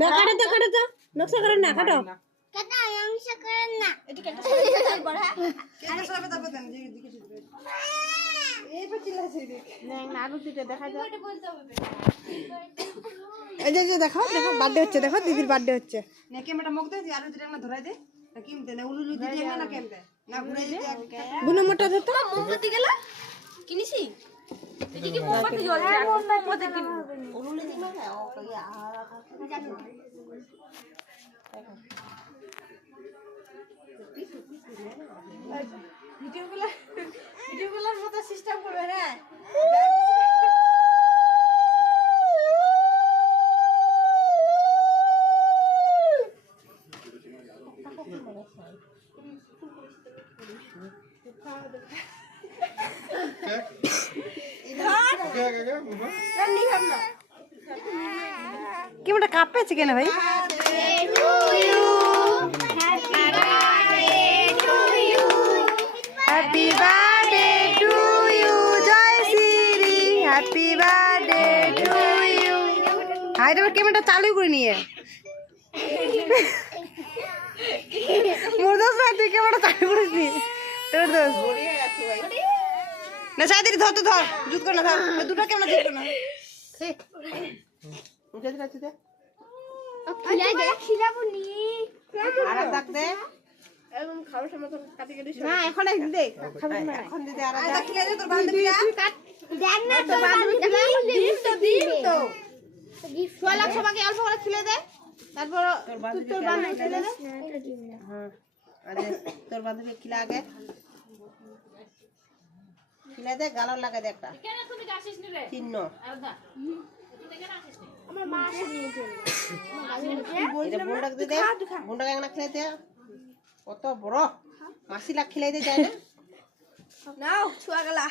না কাটো তো নকশা করেন না কাটো কাটা অংশ করেন না এটা কেটে সরাবে বড় হ্যাঁ কেটে সরাবে তারপর দেন দিকে শুধু এই পচিলা আছে দেখ না আলু দিতে দেখা যায় এটা বলতে হবে এই যে দেখো বার্থডে হচ্ছে দেখো দিদির বার্থডে হচ্ছে নে ক্যামেরা মুখ দে আর দুটো না ধরাই দে না কিনতে না উলুলু দিতে না কেমতে না ঘুরে দিতে বুনো মোটা ধরতো মোমবাতি গেল কিনিছি এটা কি মোমবাতি জ্বলছে এখন মোমবাতি কিনবো উলুলে দিল না ও কই ভিডিওগুলোর মতো সিস্টেম করবে না কি মোটা কাপ পেয়েছে কেন ভাই happy birthday to you Joy Shri happy birthday to you hi রে ক্যামেরাটা চালু করে নিয়ে মোর দোষ ভাই তুই ক্যামেরাটা চালু করেছি তোর দোষ না সাইদি ধর তো ধর জুত কর না ধর দুটো ক্যামেরা জুত কর না উঠে দে খিলাই দে খিলাবনি আর দাগ দে একদম খাবার সময় তো কাটি কাটি না এখন দে এখন দে আর দাগ খিলাই দে তোর বান্ধবীরা দেখ না তো বান্ধবী দিন তো সোয়ালা সবাইকে অল্প করে খিলে দে তারপর তোর বান্ধবী খিলে দে হ্যাঁ আরে তোর বান্ধবী খিলা আগে খিলে দে গালার লাগা দে একটা কেন তুমি আসিস নি রে চিহ্ন আলাদা তুই কেন আসিস নি আমার মা আসে নিয়েছে এটা বুন্ডাক দে বুন্ডাক একটা খিলে দে কত বড় মাসি লাগ খিলাই দে যায় না নাও ছুয়া গেলা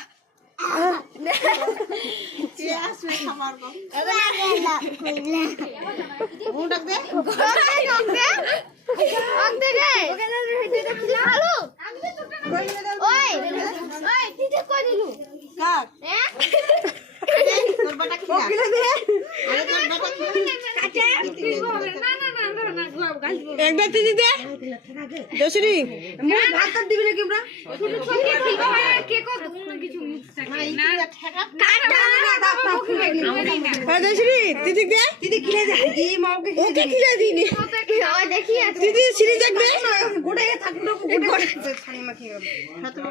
বুন্ডাক দে কাক তোর বাটা খিলা খিলে দে আরে তোর বাটা একটা দিদি দে দশরি ভাত তো দিবি না কিমরা দশরি দিদি দে দিদি খিলাই দে এই মাওকে ওকে খিলা দিনি দিদি সিরি দেখ দে গোড়ে থাকলো গোড়ে ছানি মাখি গেল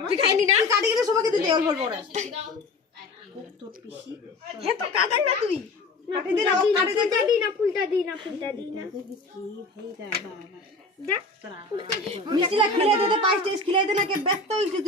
তুই খাইনি না কাটি কেটে সবাইকে দিতে অল্প অল্প করে তোর পিসি হে তো কাটাই না তুই কাটি দে না কাটি দে ফুলটা দি না মিষ্টি লা খিলাই দে 5 টেস্ট খিলাই দে না কে ব্যস্ত হইছিস তুই